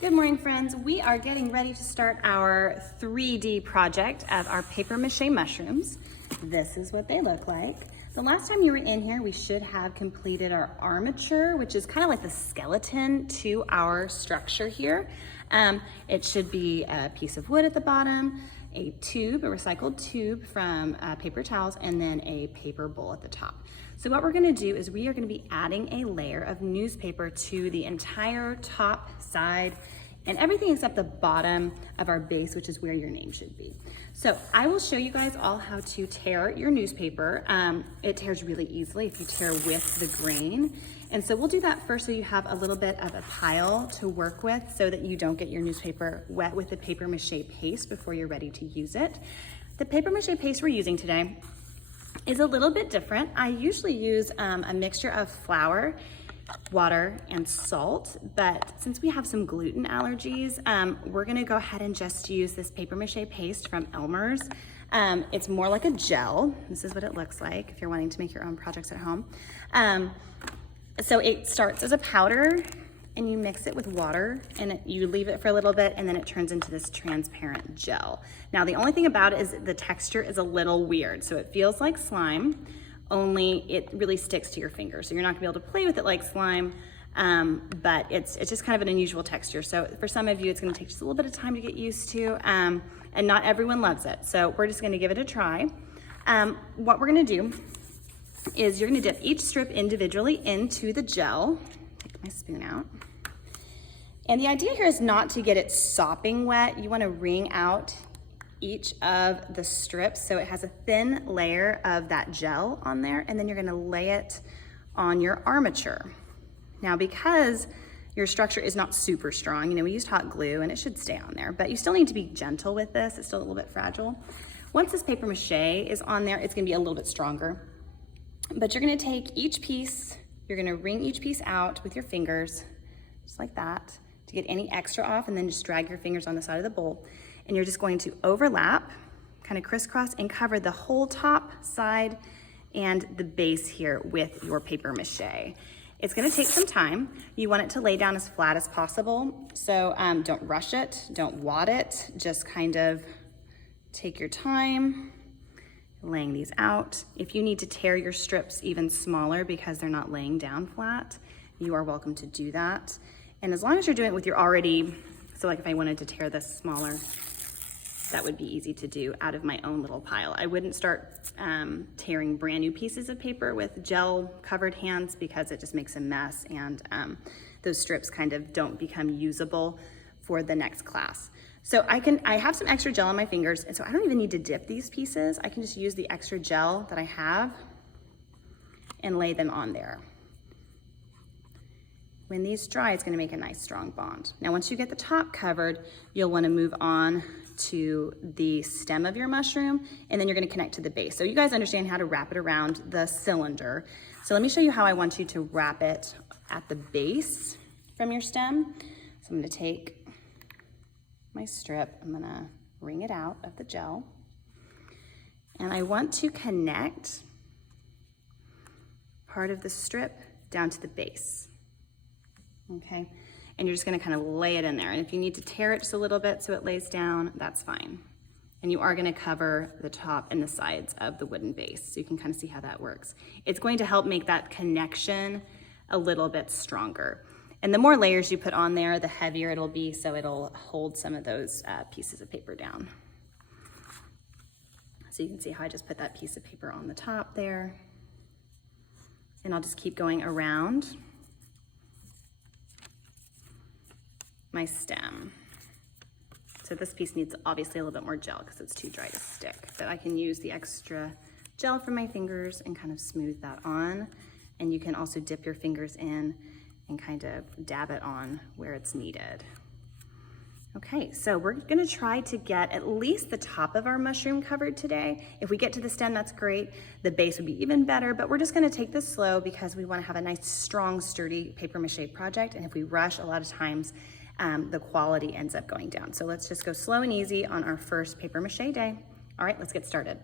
Good morning, friends. We are getting ready to start our 3D project of our paper mache mushrooms. This is what they look like. The last time you were in here, we should have completed our armature, which is kind of like the skeleton to our structure here. It should be a piece of wood at the bottom, a tube, a recycled tube from paper towels, and then a paper bowl at the top. So what we're gonna do is we are gonna be adding a layer of newspaper to the entire top, side, and everything except the bottom of our base, which is where your name should be. So I will show you guys all how to tear your newspaper. It tears really easily if you tear with the grain. And so we'll do that first so you have a little bit of a pile to work with so that you don't get your newspaper wet with the paper mache paste before you're ready to use it. The paper mache paste we're using today is a little bit different. I usually use a mixture of flour, water, and salt, but since we have some gluten allergies, we're gonna go ahead and just use this paper mache paste from Elmer's. It's more like a gel. This is what it looks like if you're wanting to make your own projects at home. So it starts as a powder and you mix it with water and you leave it for a little bit and then it turns into this transparent gel. Now the only thing about it is the texture is a little weird. So it feels like slime, only it really sticks to your fingers. So you're not gonna be able to play with it like slime, but it's just kind of an unusual texture. So for some of you, it's gonna take just a little bit of time to get used to, and not everyone loves it. So we're just gonna give it a try. What we're gonna do is you're gonna dip each strip individually into the gel. Take my spoon out. And the idea here is not to get it sopping wet. You wanna wring out each of the strips so it has a thin layer of that gel on there, and then you're gonna lay it on your armature. Now because your structure is not super strong, we used hot glue and it should stay on there, but you still need to be gentle with this. It's still a little bit fragile. Once this paper mache is on there, it's gonna be a little bit stronger. But you're gonna take each piece, you're gonna wring each piece out with your fingers, just like that, to get any extra off, and then just drag your fingers on the side of the bowl. And you're just going to overlap, kind of crisscross, and cover the whole top, side, and the base here with your paper mache. It's gonna take some time. You want it to lay down as flat as possible. So don't rush it, don't wad it, just kind of take your time laying these out. If you need to tear your strips even smaller because they're not laying down flat, you are welcome to do that. And as long as you're doing it with your already, so like if I wanted to tear this smaller, that would be easy to do out of my own little pile. I wouldn't start tearing brand new pieces of paper with gel covered hands because it just makes a mess, and those strips kind of don't become usable for the next class. So I have some extra gel on my fingers, and so I don't even need to dip these pieces. I can just use the extra gel that I have and lay them on there. When these dry, it's gonna make a nice strong bond. Now, once you get the top covered, you'll wanna move on to the stem of your mushroom, and then you're gonna connect to the base. So you guys understand how to wrap it around the cylinder. So let me show you how I want you to wrap it at the base from your stem. So I'm gonna take my strip, I'm gonna wring it out of the gel, and I want to connect part of the strip down to the base. Okay, and you're just gonna kind of lay it in there. And if you need to tear it just a little bit so it lays down, that's fine. And you are gonna cover the top and the sides of the wooden base, so you can kind of see how that works. It's going to help make that connection a little bit stronger. And the more layers you put on there, the heavier it'll be, so it'll hold some of those pieces of paper down. So you can see how I just put that piece of paper on the top there. And I'll just keep going around my stem. So this piece needs obviously a little bit more gel because it's too dry to stick, but I can use the extra gel from my fingers and kind of smooth that on. And you can also dip your fingers in and kind of dab it on where it's needed. Okay, so we're gonna try to get at least the top of our mushroom covered today. If we get to the stem, that's great. The base would be even better, but we're just gonna take this slow because we wanna have a nice, strong, sturdy paper mache project. And if we rush, a lot of times, the quality ends up going down. So let's just go slow and easy on our first paper mache day. All right, let's get started.